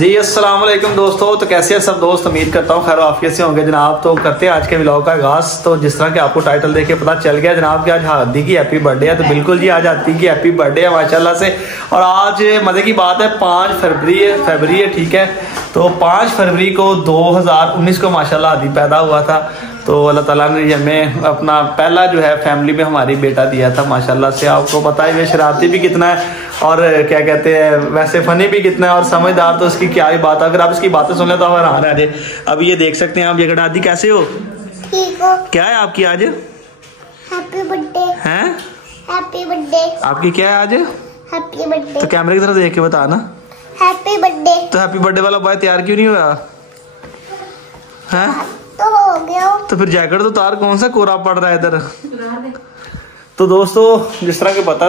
जी अस्सलाम वालेकुम दोस्तों। तो कैसे हैं सब दोस्त, उम्मीद करता हूँ खैर आफियत से होंगे जनाब। तो करते हैं आज के व्लॉग का आगाज़। तो जिस तरह के आपको टाइटल देख के पता चल गया जनाब कि आज हादी की हैप्पी बर्थडे है। तो बिल्कुल जी आज हादी की हैप्पी बर्थडे है माशाल्लाह से। और आज मज़े की बात है 5 फरवरी है, ठीक है। तो 5 फरवरी को 2019 को माशाल्लाह हादी पैदा हुआ था। तो अल्लाह ताला ने हमें अपना पहला जो है फैमिली में हमारी बेटा दिया था माशाल्लाह से। आपको पता ही है शरारती भी कितना है और क्या कहते हैं वैसे फनी भी कितना है और समझदार, तो उसकी क्या ही बात है। अगर आप इसकी बातें सुन ले तो आप हैरान रह जाए। अभी ये देख सकते हैं आप, ये दादी कैसे हो? ठीक हो। क्या है आपकी आज? Happy birthday. हैं? Happy birthday. आपकी क्या है आज? Happy birthday. तो कैमरे की तरफ देख के बता ना। Happy birthday. तो हैप्पी बर्थडे वाला बॉय तैयार क्यों नहीं हुआ? हैं? तो हो गया। तो फिर जैकेट तो उतार, कौन सा कोरा पड़ रहा है इधर। तो दोस्तों जिस तरह के पता,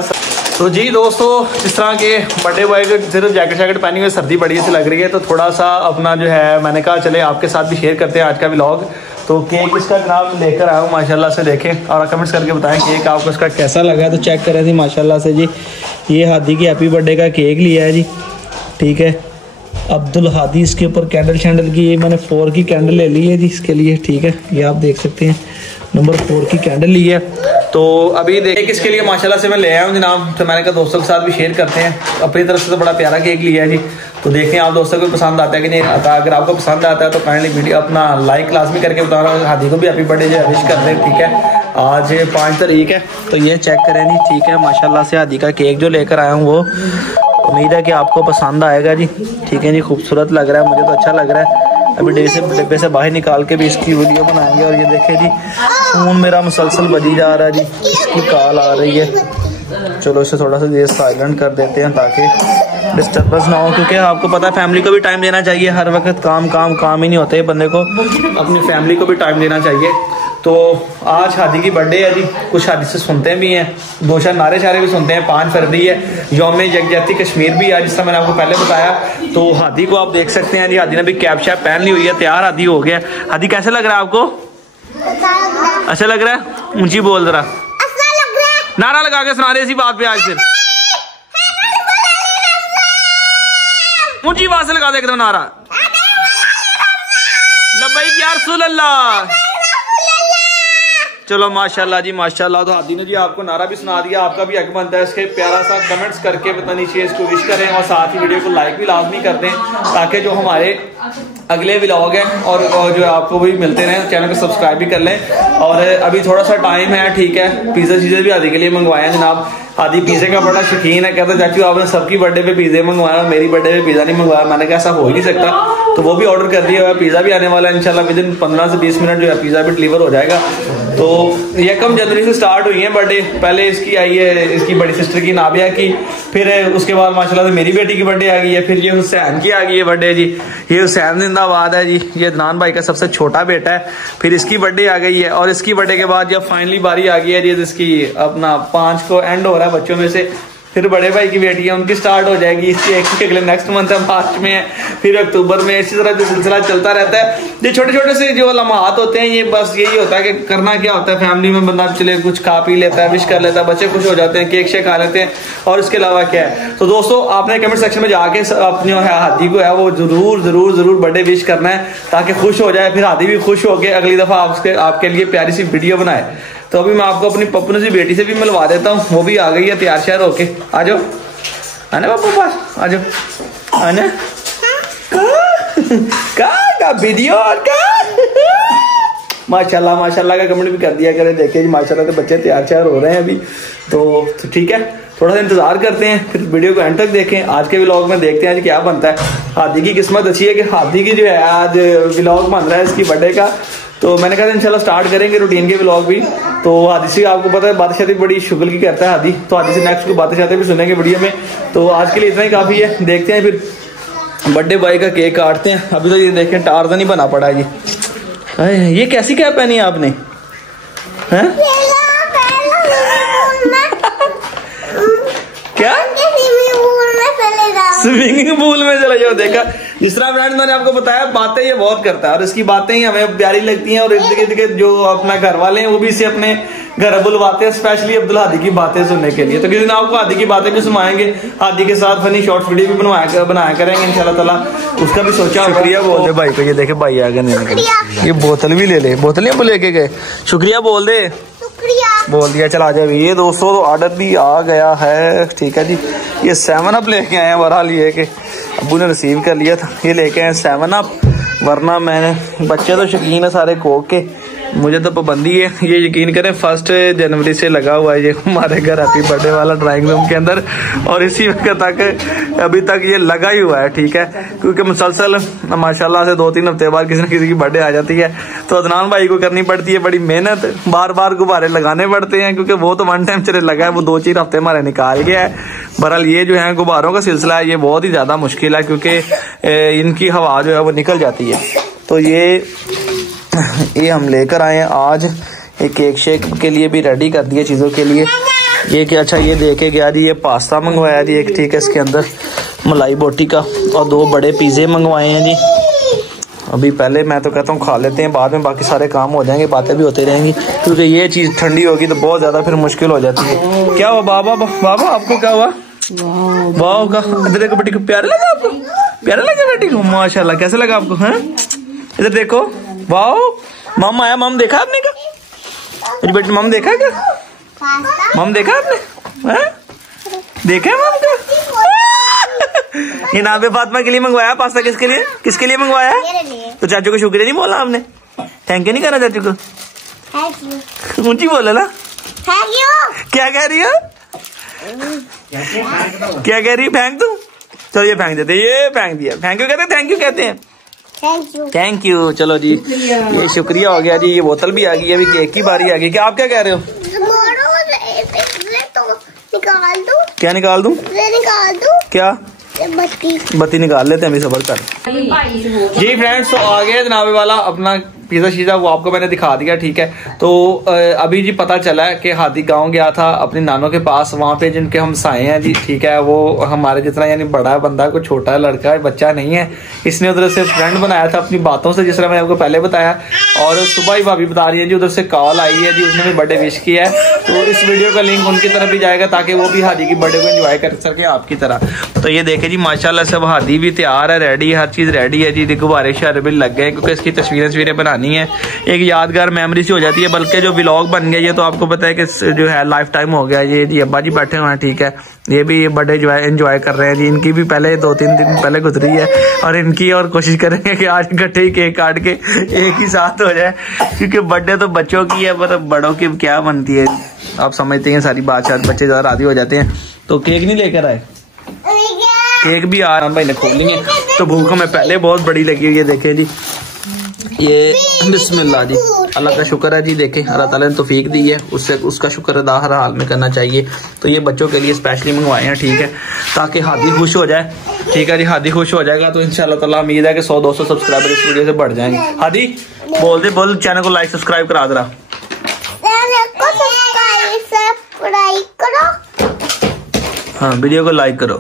तो जी दोस्तों जिस तरह के बर्थडे बॉय के सिर्फ जैकेट पहनी हुई, सर्दी बड़ी सी लग रही है। तो थोड़ा सा अपना जो है मैंने कहा चले आपके साथ भी शेयर करते हैं आज का व्लॉग। तो केक इसका जनाब लेकर आया हूँ माशाल्लाह से, देखें और कमेंट्स करके बताएं केक आपको इसका कैसा लगा। तो चेक करें थी माशाल्लाह से जी, ये हादी की हैप्पी बर्थडे का केक लिया है जी, ठीक है। अब्दुल हादी इसके ऊपर कैंडल शैंडल की, ये मैंने 4 की कैंडल ले ली है जी इसके लिए, ठीक है। ये आप देख सकते हैं नंबर 4 की कैंडल ली है। तो अभी देख इसके लिए माशाल्लाह से मैं ले आया हूँ जनाब। तो मैंने कहा दोस्तों के साथ भी शेयर करते हैं। अपनी तरफ से तो बड़ा प्यारा केक लिया है जी। तो देखें आप दोस्तों को पसंद आता है कि नहीं आता। अगर आपको पसंद आता है तो काइंडली वीडियो अपना लाइक लाजमी करके बता रहा हूँ। हादी को भी हैप्पी बर्थडे जो विश कर दें, ठीक है। आज 5 तारीख है तो ये चेक करें जी, ठीक है। माशाल्लाह से हादी का केक जो लेकर आया हूँ वो उम्मीद है कि आपको पसंद आएगा जी, ठीक है जी। खूबसूरत लग रहा है, मुझे तो अच्छा लग रहा है। अभी डिब्बे से बाहर निकाल के भी इसकी वीडियो बनाएंगे। और ये देखें जी फोन मेरा मुसलसल बजी जा रहा है जी, इसकी कॉल आ रही है। चलो इसे थोड़ा सा ये साइलेंट कर देते हैं ताकि डिस्टर्बेंस ना हो, क्योंकि आपको पता है फैमिली को भी टाइम देना चाहिए। हर वक्त काम ही नहीं होते, बंदे को अपनी फैमिली को भी टाइम देना चाहिए। तो आज हादी की बर्थडे है जी, कुछ हादी से सुनते भी हैं, 2 चार नारे शारे भी सुनते हैं। 5 फरवरी है, यौम यकजहती कश्मीर भी है, जिसका मैंने आपको पहले बताया। तो हादी को आप देख सकते हैं जी, हादी ने भी कैप शैप पहन ली हुई है, तैयार हादी हो गया। हादी कैसे लग रहा है आपको? अच्छा लग रहा है? ऊंची बोल जरा, नारा लगा के सुना रहे इसी बात पे आज। फिर ऊंची आवाज से लगा दे एकदम नारा, लब्बैक या रसूल अल्लाह। चलो माशाल्लाह जी माशाल्लाह। तो हादी ने जी आपको नारा भी सुना दिया, आपका भी हक बनता है इसके प्यारा सा कमेंट्स करके पता नीचे इसको विश करें और साथ ही वीडियो को लाइक भी लाजमी कर दें ताकि जो हमारे अगले व्लॉग हैं और जो आपको भी मिलते रहें। चैनल को सब्सक्राइब भी कर लें। और अभी थोड़ा सा टाइम है, ठीक है। पिज़्ज़ा चीज़ें भी हादी के लिए मंगवाए हैं जनाब। हादी पिज़्ज़े का बड़ा शौकीन है, कहता चाचू आपने सबकी बर्थडे पे पिज़्ज़े मंगवाया, मेरी बर्थडे पे पिज़्ज़ा नहीं मंगवाया। मैंने कहा ऐसा हो ही नहीं सकता, तो वो भी ऑर्डर कर दिया हुआ है। पिज़्ज़ा भी आने वाला है इंशाल्लाह, विद इन 15 से 20 मिनट जो है पिज़्ज़ा भी डिलीवर हो जाएगा। तो 1 जनवरी से स्टार्ट हुई है बर्थडे। पहले इसकी आई है, इसकी बड़ी सिस्टर की नाबिया की, फिर उसके बाद माशाल्लाह से मेरी बेटी की बर्थडे आ गई है, फिर ये हुसैन की आ गई है बर्थडे जी। ये हुसैन जिंदाबाद है जी, ये अदनान भाई का सबसे छोटा बेटा है। फिर इसकी बर्थडे आ गई है और इसकी बर्थडे के बाद जब फाइनली बारी आ गई है जी, इसकी अपना 5 को एंड हो रहा है बच्चों में से। फिर बड़े भाई की बेटी है, उनकी स्टार्ट हो जाएगी इसकी अगले नेक्स्ट मंथ है, मार्च में है, फिर अक्टूबर में। इसी तरह जो सिलसिला चलता रहता है। ये छोटे छोटे से जो लम्हात होते हैं, ये बस यही होता है कि करना क्या होता है फैमिली में, बंदा चले कुछ खा पी लेता है, विश कर लेता है, बच्चे खुश हो जाते हैं, केक शेक खा लेते हैं और इसके अलावा क्या है। तो दोस्तों आपने कमेंट सेक्शन में जाके अपने हादी को है वो जरूर बर्थडे विश करना है ताकि खुश हो जाए, फिर हादी भी खुश हो के अगली दफा आपके लिए प्यारी सी वीडियो बनाए। तो अभी मैं आपको अपनी पप्पू सी बेटी से भी मिलवा देता हूँ, वो भी आ गई है तैयार श्यार होके। आ जाओ आने पप्पू पास, आ जाओ आने का वीडियो माशाल्लाह माशाल्लाह का कमेंट भी कर दिया करें। देखिए जी माशाल्लाह से बच्चे तैयार श्यार हो रहे हैं अभी। तो ठीक है, थोड़ा सा इंतजार करते हैं, फिर वीडियो को एंड तक देखें। आज के व्लॉग में देखते हैं आज क्या बनता है। हादी की किस्मत अच्छी है कि हादी की जो है आज व्लॉग बन रहा है इसकी बर्थडे का। तो मैंने कहा इंशाल्लाह स्टार्ट करेंगे रूटीन के व्लॉग भी। तो हादी से आपको पता है बातें शादी बड़ी शुगल की करता है हादी, तो हादी से नेक्स्ट को बातें शादी भी सुनेंगे वीडियो में। तो आज के लिए इतना ही काफी है, देखते हैं फिर बर्थडे बॉय का केक काटते हैं। अभी तो ये देखें टार्जन ही बना पड़ा है जी। ये कैसी कैप पहनी है आपने? हैं? क्या? स्विमिंग पूल में चले जाओ। देखा जिस तरह फ्रेंड मैंने आपको बताया, बातें ये बहुत करता है और इसकी बातें ही हमें प्यारी लगती हैं। और इर्द गिर्द के जो अपना घर वाले हैं वो भी इसे अपने घर बुलवाते हैं स्पेशली अब्दुल हादी की बातें सुनने के लिए। तो किसी दिन आपको हादी की बातें भी सुनाएंगे, हादी के साथ फनी शॉर्ट वीडियो भी बनाया करेंगे इंशाल्लाह ताला, उसका भी सोचा। शुक्रिया बोल दे भाई को, ये देखे भाई आ गए, ये बोतल भी ले ले, बोतलें वो लेके गए, शुक्रिया बोल दे, बोल दिया। चला जाए ये दोस्तों, तो ऑर्डर भी आ गया है, ठीक है जी। ये 7 अप लेके आए हैं, बहरहाल ये कि अब्बू ने रिसीव कर लिया था, ये लेके आए 7 अप, वरना मैंने, बच्चे तो शौकीन है सारे कोक के, मुझे तो पाबंदी है। ये यकीन करें 1 जनवरी से लगा हुआ है ये हमारे घर हैप्पी बर्थडे वाला ड्राइंग रूम के अंदर, और इसी वक्त तक अभी तक ये लगा ही हुआ है, ठीक है, क्योंकि मुसलसल माशाल्लाह से 2-3 हफ्ते बाद किसी न किसी की बर्थडे आ जाती है, तो अदनान भाई को करनी पड़ती है बड़ी मेहनत, बार बार गुब्बारे लगाने पड़ते हैं, क्योंकि वो तो 1 टाइम चले लगा है, वो 2-4 हफ्ते हमारे निकाल गया है। बहरहाल ये जो है गुब्बारों का सिलसिला है, ये बहुत ही ज्यादा मुश्किल है, क्योंकि इनकी हवा जो है वो निकल जाती है। तो ये हम लेकर आए हैं आज, एक केक शेक के लिए भी रेडी कर दिए चीज़ों के लिए। ये कि अच्छा ये देखे गया जी, ये पास्ता मंगवाया जी एक, ठीक है, इसके अंदर मलाई बोटी का, और 2 बड़े पिज़्ज़े मंगवाए हैं जी। अभी पहले मैं तो कहता हूँ खा लेते हैं, बाद में बाकी सारे काम हो जाएंगे, बातें भी होती रहेंगी, क्योंकि ये चीज़ ठंडी होगी तो बहुत ज़्यादा फिर मुश्किल हो जाती है। क्या हुआ बाबा, बाबा आपको क्या हुआ? वाह का इधर देखो बेटी को, प्यारा लगा आपको? प्यारा लगा बेटी को? माशाल्लाह, कैसे लगा आपको? हैं इधर देखो, वाह मम आया, मम देखा आपने क्या? मेरी बेटी मम देखा क्या? मम देखा आपने? देखा मम का? ये नाबे फातिमा के लिए मंगवाया पास्ता, किसके लिए, किसके लिए मंगवाया? तो चाचू को शुक्रिया नहीं बोला आपने? थैंक यू नहीं करना चाचू को? ऊंची बोला ना। क्या कह रही हो? क्या कह रही है? फेंक दूं? चलो ये फेंक देते, ये फेंक दिया, थैंक यू कहते हैं, थैंक यू कहते हैं, थैंक यू। चलो जी, ये शुक्रिया हो गया जी। ये बोतल भी आ गई है, अभी केक की बारी आ गई। क्या आप क्या कह रहे हो? निकाल दूं? क्या निकाल दूं? निकाल दूं? क्या? बत्ती निकाल लेते हैं, अभी सबर कर। जी फ्रेंड्स, तो आ गया जनाबे वाला अपना पिज़्ज़ा शीज़ा, वो आपको मैंने दिखा दिया, ठीक है। तो अभी जी पता चला है कि हादी गांव गया था अपनी नानों के पास, वहाँ पे जिनके हम साए हैं जी, ठीक है, वो हमारे जितना यानी बड़ा बंदा, कोई छोटा लड़का है, बच्चा नहीं है, इसने उधर से फ्रेंड बनाया था अपनी बातों से, जिस तरह मैंने आपको पहले बताया। और सुबह ही भाभी बता रही है जी, उधर से कॉल आई है जी, उसने भी बर्थडे विश किया है, तो इस वीडियो का लिंक उनकी तरफ भी जाएगा, ताकि वो भी हादी की बर्थडे को एंजॉय कर सके आपकी तरह। तो ये देखे जी माशाल्लाह सब, हादी भी तैयार है, रेडी, हर चीज़ रेडी है जी। गुब्बारे शुब्बारे भी लग गए, क्योंकि इसकी तस्वीरें बनानी है, एक यादगार मेमोरी सी हो जाती है। बल्कि जो व्लॉग बन गया ये तो आपको पता है कि जो है लाइफ टाइम हो गया। ये जी अब्बा जी बैठे हुए हैं, ठीक है, ये भी बर्थडे एंजॉय कर रहे हैं जी। इनकी भी पहले 2-3 दिन पहले गुजरी है, और इनकी और कोशिश करेंगे कि आज इकट्ठे ही केक काट के एक ही साथ हो जाए, क्योंकि बर्थडे तो बच्चों की है, पर बड़ों की क्या बनती है, आप समझते हैं सारी बात, शायद बच्चे ज्यादा राजी हो जाते हैं। तो केक नहीं लेकर आए, केक भी आ भाई ने खोल लेंगे। तो भूख हमें पहले बहुत बड़ी लगी हुई है, देखे जी, ये बिस्मिल्लाह जी, अल्लाह का शुक्र है जी। देखें अल्लाह ताला ने तौफीक दी है, उससे उसका शुक्र अदा हर हाल में करना चाहिए। तो ये बच्चों के लिए स्पेशली मंगवाए हैं, ठीक है, ताकि हादी खुश हो जाए, ठीक है जी। हादी खुश हो जाएगा तो इंशाल्लाह ताला उम्मीद है कि 100-200 सब्सक्राइबर इस वीडियो से बढ़ जाएंगे। हादी बोल दे, बोल चैनल को लाइक सब्सक्राइब करा दे रहा, हाँ वीडियो को लाइक करो,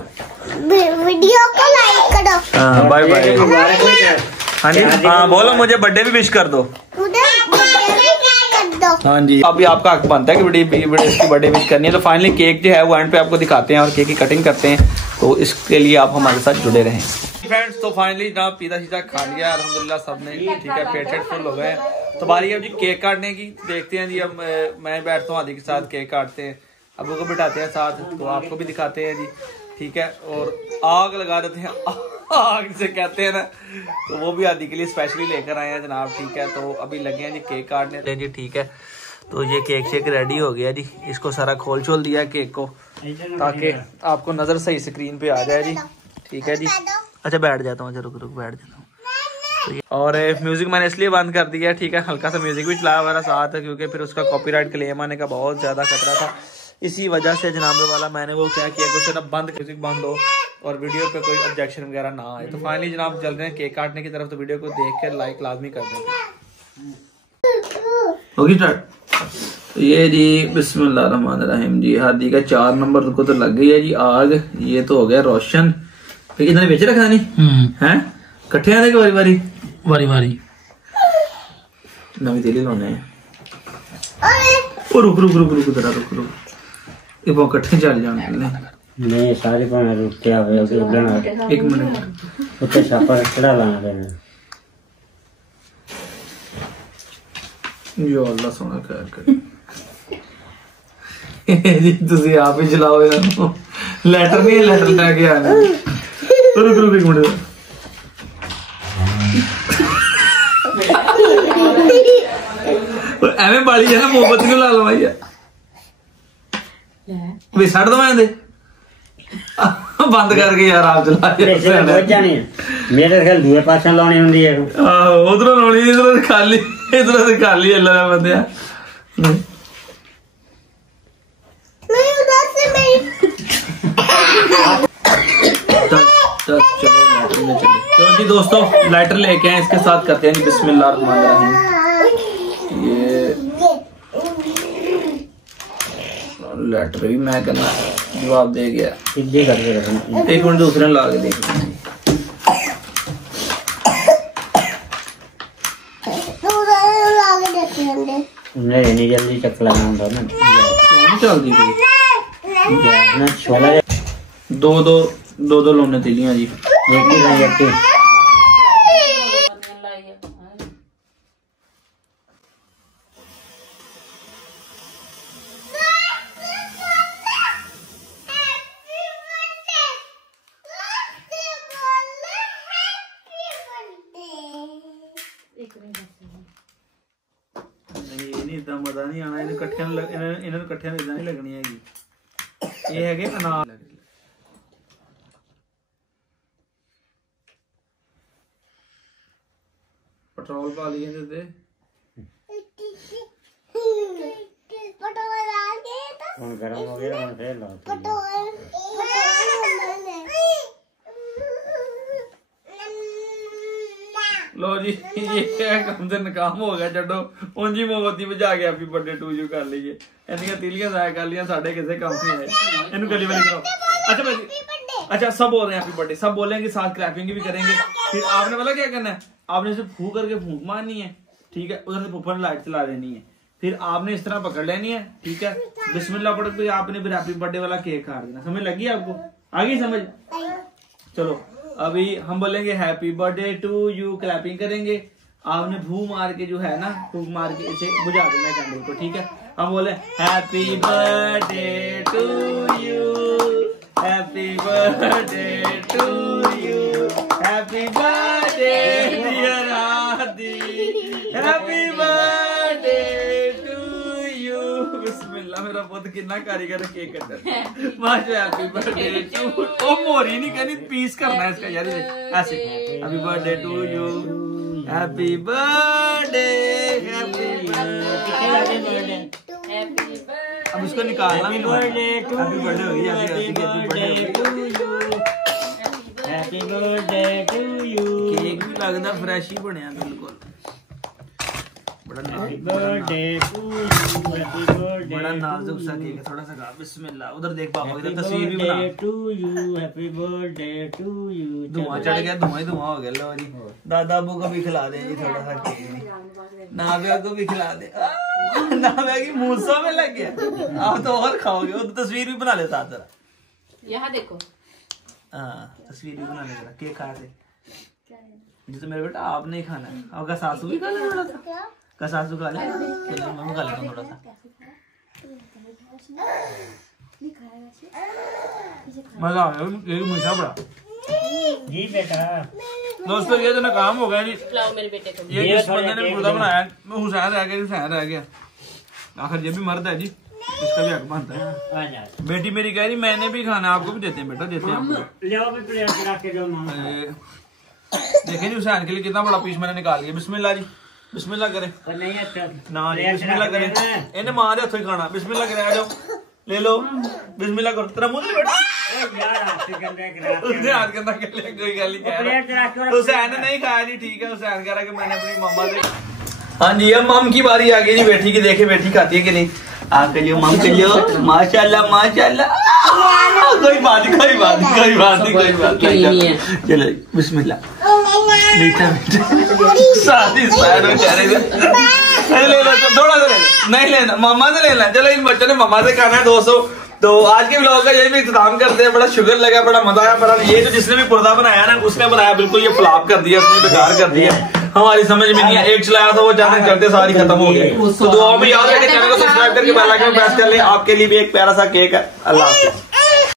वीडियो को लाइक करो, हाँ बाय बाय। हाँ जी, हाँ बोलो मुझे बर्थडे भी विश कर दो, हाँ जी। अभी आपका हक बनता है कि इसकी बर्थडे विश करनी है। तो फाइनली केक जो है वो एंड पे आपको दिखाते हैं और केक की कटिंग करते हैं, तो इसके लिए आप हमारे साथ जुड़े रहें फ्रेंड्स। तो फाइनली जनाब पिज़्ज़ा शीज़ा खा लिया अल्हम्दुलिल्लाह सबने, ठीक है, पेट फुल हो गए। तो बारी है जी केक काटने की, देखते हैं जी। अब मैं बैठता हूँ आदि के साथ, केक काटते हैं, अबू को बिठाते हैं साथ, तो आपको भी दिखाते हैं जी, ठीक है। और आग लगा देते हैं, आग से कहते हैं ना, तो वो भी आदि के लिए स्पेशली लेकर आए हैं जनाब, ठीक है। तो अभी लगे हैं जी केक काटने जी, ठीक है। तो ये केक शेक रेडी हो गया जी, इसको सारा खोल छोल दिया केक को, ताकि आपको नजर सही स्क्रीन पे आ जाए जी, ठीक है जी। अच्छा बैठ जाता हूँ, रुक बैठ जाता हूँ। और म्यूजिक मैंने इसलिए बंद कर दिया, ठीक है, हल्का सा म्यूजिक भी चलाया हमारा साथ, क्योंकि फिर उसका कॉपीराइट क्लेम आने का बहुत ज्यादा खतरा था। इसी वजह से जनाबे वाला मैंने वो क्या किया, उसे ना बंद, म्यूजिक बंद हो और वीडियो पे कोई ऑब्जेक्शन वगैरह ना आए। तो फाइनली जनाब चल रहे हैं केक काटने की तरफ, तो वीडियो को देख कर लाइक लाजमी कर देंगे। होगी स्टार्ट। ये जी बिस्मिल्लाहिर्रहमानिर्रहीम जी, हादी का 4 नंबर को तो लग गई है जी आग, ये तो हो गया रोशन। फिर कितने बेच रखा नहीं है, कट्ठे आने के वारी नवी तेली लाने रुक रुक रुक रुक जरा रुक रुक ये वो इकट्ठे चल जाने नहीं सारे पाने रुकते आवे उड़ना एक मिनट ਉੱਤੇ ਛਾਪਾ ਖੜਾ ਲਾਣਾ ਪੈਣਾ ਯਾ ਅੱਲਾ ਸੋਹਣਾ ਖੈਰ ਕਰੇ ਜੀ ਤੁਸੀਂ ਆਪ ਹੀ ਚਲਾਓ ਇਹਨਾਂ ਨੂੰ ਲੈਟਰ ਨਹੀਂ ਲੈਟਰ ਲੈ ਕੇ ਆਣਾ ਰੁਕ ਰੁਕ ਇੱਕ ਮਿੰਟ ਐਵੇਂ ਬਾਲੀ ਹੈ ਨਾ ਮੋਮਬੱਤੀ ਨੂੰ ਲਾ ਲਵਾਈ ਹੈ ਵੇ ਛੱਡ ਦਵਾਂ ਦੇ ਬੰਦ ਕਰਕੇ ਯਾਰ ਆਪ ਚਲਾ ਜਾਣੀ ਮੇਰੇ ਖਿਆਲ ਦੂਏ ਪਾਸੇ ਲਾਉਣੀ ਹੁੰਦੀ ਹੈ ਆਹੋ ਉਧਰੋਂ ਲਾਉਣੀ ਇਧਰੋਂ ਖਾਲੀ ਅੱਲਾ ਦਾ ਬੰਦਿਆ नहीं उधर से मेरी चलो लाइटर में चले तो जी दोस्तों लाइटर लेके आए इसके साथ करते हैं बिस्मिल्लाहिर्रहमानिर्रहीम ये लाइटर भी मैं करना जवाब दे गया सीधे करके रखना एक मिनट दूसरे ला के देख नहीं जल्दी चक लाना होता ना चलती ना छोला दो लोने तिलियां जी एक ही नहीं एक ही मजा नहीं आना इन्हें इकट्ठे इदा नहीं लगनी है ये है अनार पेट्रोल पा लिए गरम हो गया लो जी ये काम से नाकाम हो गया छो उंजी मोमबत्ती बुझा के हैप्पी बर्थडे टू यू कर लीजिए इन्नियां तीलियां जाया कर लिया साढ़े किसी काम नहीं आए इन्हू गली वाली कराओ अच्छा भाई अच्छा सब बोल रहे हैं हैप्पी बर्थडे सब बोलेंगे साथ क्लैपिंग भी करेंगे फिर आपने पता क्या करना है आपने सिर्फ फूंक करके फूंक मारनी है ठीक है उधर से ऊपर लाइट चला देनी है फिर आपने इस तरह पकड़ लेनी है ठीक है बिस्मिल्लाह पढ़ के आपने फिर हैप्पी बर्थडे वाला केक काट देना समझ लगी आपको आ गई समझ चलो अभी हम बोलेंगे happy birthday to you clapping करेंगे आपने भू मार के जो है ना फूंक मार के इसे बुझा देना कैंडल को ठीक है हम बोले happy birthday to you happy birthday to you happy birthday dear Aadi happy birthday to you बिस्मिल्लाह मेरा बहुत कितना कारीगर केक कटर माशा हैप्पी बर्थडे टू ओ मोरी नहीं कहनी पीस करना है इसका यार ऐसे happy birthday to you happy birthday अब इसको निकालना हैप्पी बर्थडे हो गई happy birthday to you cake भी लगता फ्रेश ही बनया बिल्कुल happy birthday to you happy birthday बड़ा नाजुक सा केक है थोड़ा सा खा बिस्मिल्लाह उधर देख पापा की तस्वीर भी बना to you happy birthday to you धुआं चढ़ गया धुआं ही धुआं हो गया लो जी दादा अबू को भी खिला दे जी थोड़ा सा केक नाविया को भी खिला दे नाविया की मूसों में लग गया आप तो और खाओगे वो तस्वीर भी बना लेता जरा यहाँ देखो हाँ तस्वीर भी बना ले जरा केक खा दे जैसे मेरे बेटा आपने ही खाना है आपका सासू भी खा ले थोड़ा सा का सासू खा ले मम्मी खा लेता हूँ थोड़ा सा मजा आ गया केक मीठा बड़ा जी बेटा दोस्तों ये तो नाकाम हो गया जी लाओ मेरे बेटे को ये जिस बंदे ने मुर्दा बनाया हुसैन रह गया आखिर ये भी मर्द है जी इसका भी हक बनता है आ जा बेटी मेरी कह रही मैंने भी खाना आपको भी देते हैं बेटा देते हैं आपको ले आओ भी प्लेट रख के दो ना देखें जी हुसैन के लिए कितना बड़ा पीस मैंने निकाल लिया बिस्मिल्लाह जी बिस्मिल्लाह करें पर नहीं अच्छा ना जी बिस्मिल्लाह करें इन्हें मां दे हथों ही खाना बिस्मिल्लाह करें आ जाओ ले लो बिस्मिल्लाह करो तेरा मुंह नहीं बेटा यार आपसे गंदा करा उसने हाथ गंदा कर लिया कोई गाली कह रहा हुसैन ने नहीं खाया जी ठीक है हुसैन कह रहा कि मैंने अपनी मम्मा से हाँ जी अब मम की बारी आ गई जी बेटी की देखे बेटी खाती है कि नहीं आप कहियो मम कहियो माशाल्लाह माशाल्लाह कोई बात नहीं चलो बिस्मिल्लाह मीठा मीठा शादी सैड हो चेहरे से। लेना थोड़ा सा लेना, नहीं लेना, मामा से लेना। चलो इन बच्चों ने मामा से खाना है दोस्तों। तो आज के व्लॉग का यही भी इंतजाम करते हैं। बड़ा शुगर लगा, बड़ा मजा आया। बड़ा ये जो जिसने भी पर्दा बनाया ना, उसने बनाया बिल्कुल ये फ्लॉप कर दिया, उसने बेकार कर दिया। हमारी समझ में नहीं है। एक चलाया तो वो चाहते करते सारी खत्म हो गई। तो दुआ में याद रखें, चैनल को सब्सक्राइब करके बेल आइकन प्रेस कर लें। आपके लिए भी एक प्यारा सा केक है। अल्लाह हाफिज़।